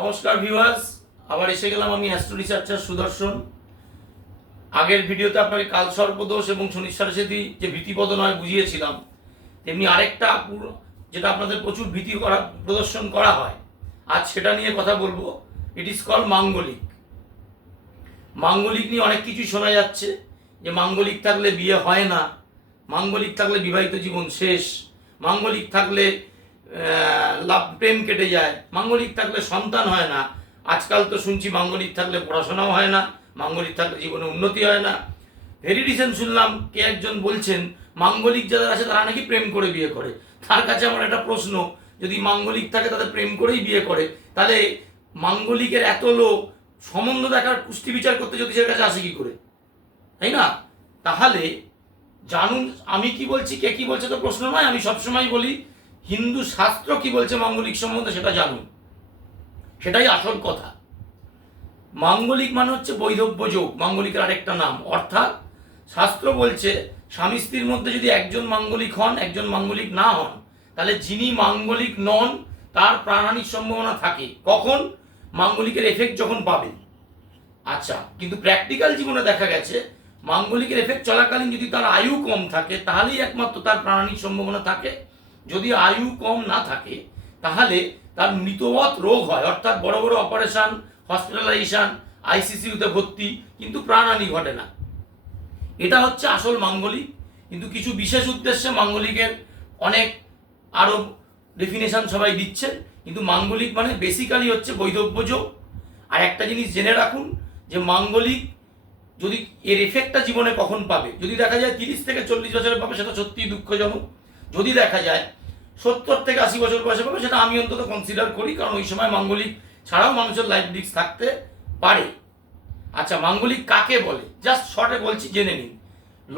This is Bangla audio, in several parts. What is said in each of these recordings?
নমস্কার ভিউয়ার্স, আবার এসে গেলাম আমি অ্যাস্ট্রো রিসার্চার সুদর্শন। আগের ভিডিওতে আপনাকে কাল সর্পদোষ এবং শনির সাথে যে ভীতিপদ নয় বুঝিয়েছিলাম, তেমনি আরেকটা যেটা আপনাদের প্রচুর ভীতি প্রদর্শন করা হয়, আজ সেটা নিয়ে কথা বলবো। ইট ইজ কল মাঙ্গলিক। মাঙ্গলিক নিয়ে অনেক কিছুই শোনা যাচ্ছে, যে মাঙ্গলিক থাকলে বিয়ে হয় না, মাঙ্গলিক থাকলে বিবাহিত জীবন শেষ, মাঙ্গলিক থাকলে লাভ প্রেম কেটে যায়, মাঙ্গলিক থাকলে সন্তান হয় না। আজকাল তো শুনছি মাঙ্গলিক থাকলে পড়াশোনাও হয় না, মাঙ্গলিক থাকলে জীবনে উন্নতি হয় না। ভেরি রিসেন্ট শুনলাম কে একজন বলছেন মাঙ্গলিক যারা আছে তারা নাকি প্রেম করে বিয়ে করে। তার কাছে আমার একটা প্রশ্ন, যদি মাঙ্গলিক থাকে তাদের প্রেম করেই বিয়ে করে, তাহলে মাঙ্গলিকের এত লোক সম্বন্ধ দেখার কুষ্টি বিচার করতে জ্যোতিষের কাছে আসে কি করে, তাই না? তাহলে জানুন আমি কি বলছি, কে কি বলছে তো প্রশ্ন নয়। আমি সবসময় বলি হিন্দু শাস্ত্র কি বলছে মাঙ্গলিক সম্বন্ধে সেটা জানুন, সেটাই আসল কথা। মাঙ্গলিক মানে হচ্ছে বৈধব্য যোগ, মাঙ্গলিকের আরেকটা নাম। অর্থাৎ শাস্ত্র বলছে স্বামী স্ত্রীর মধ্যে যদি একজন মাঙ্গলিক হন, একজন মাঙ্গলিক না হন, তাহলে যিনি মাঙ্গলিক নন তার প্রাণহানির সম্ভাবনা থাকে। কখন? মাঙ্গলিকের এফেক্ট যখন পাবেন। আচ্ছা, কিন্তু প্র্যাকটিক্যাল জীবনে দেখা গেছে মাঙ্গলিকের এফেক্ট চলাকালীন যদি তার আয়ু কম থাকে তাহলেই একমাত্র তার প্রাণহানির সম্ভাবনা থাকে। যদি আয়ু কম না থাকে তাহলে তার মৃতবৎ রোগ হয়, অর্থাৎ বড় বড় অপারেশন, হসপিটালাইজেশন, আইসিসিউতে ভর্তি, কিন্তু প্রাণহানি ঘটে না। এটা হচ্ছে আসল মাঙ্গলিক। কিন্তু কিছু বিশেষ উদ্দেশ্যে মাঙ্গলিকের অনেক আরো ডেফিনেশন সবাই দিচ্ছেন, কিন্তু মাঙ্গলিক মানে বেসিক্যালি হচ্ছে বৈধব্য যোগ। আর একটা জিনিস জেনে রাখুন, যে মাঙ্গলিক যদি এর এফেক্টটা জীবনে কখন পাবে, যদি দেখা যায় 30 থেকে 40 বছরে পাবে সেটা সত্যিই দুঃখজনক। যদি দেখা যায় 70 থেকে 80 বছর বয়সে পাবে, সেটা আমি অন্তত কনসিডার করি, কারণ ওই সময় মাঙ্গলিক ছাড়াও মানুষের লাইফ রিস্ক থাকতে পারে। আচ্ছা, মাঙ্গলিক কাকে বলে জাস্ট শর্টে বলছি, জেনে নিন।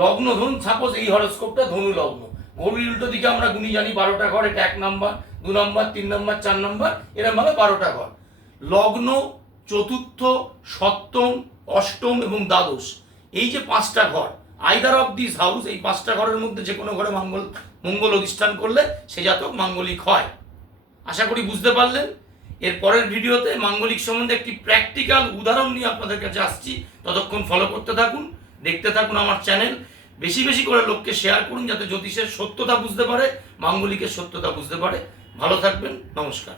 লগ্ন ধরুন, সাপোজ এই হরোস্কোপটা ধনু লগ্ন, ঘড়ির উল্টো দিকে আমরা গুনি জানি 12টা ঘর, এটা 1 নম্বর, 2 নম্বর, 3 নম্বর, 4 নম্বর, এরকম ভাবে 12টা ঘর। লগ্ন, চতুর্থ, সপ্তম, অষ্টম এবং দ্বাদশ, এই যে 5টা ঘর, আইদার অফ দিস হাউস, এই 5টা ঘরের মধ্যে যে কোনো ঘরে মঙ্গল অধিষ্ঠান করলে সে জাতক মাঙ্গলিক হয়। আশা করি বুঝতে পারলেন। এর পরের ভিডিওতে মাঙ্গলিক সম্বন্ধে একটি প্র্যাকটিক্যাল উদাহরণ নিয়ে আপনাদের কাছে আসছি। ততক্ষণ ফলো করতে থাকুন, দেখতে থাকুন আমার চ্যানেল। বেশি বেশি করে লোককে শেয়ার করুন, যাতে জ্যোতিষের সত্যতা বুঝতে পারে, মাঙ্গলিকের সত্যতা বুঝতে পারে। ভালো থাকবেন, নমস্কার।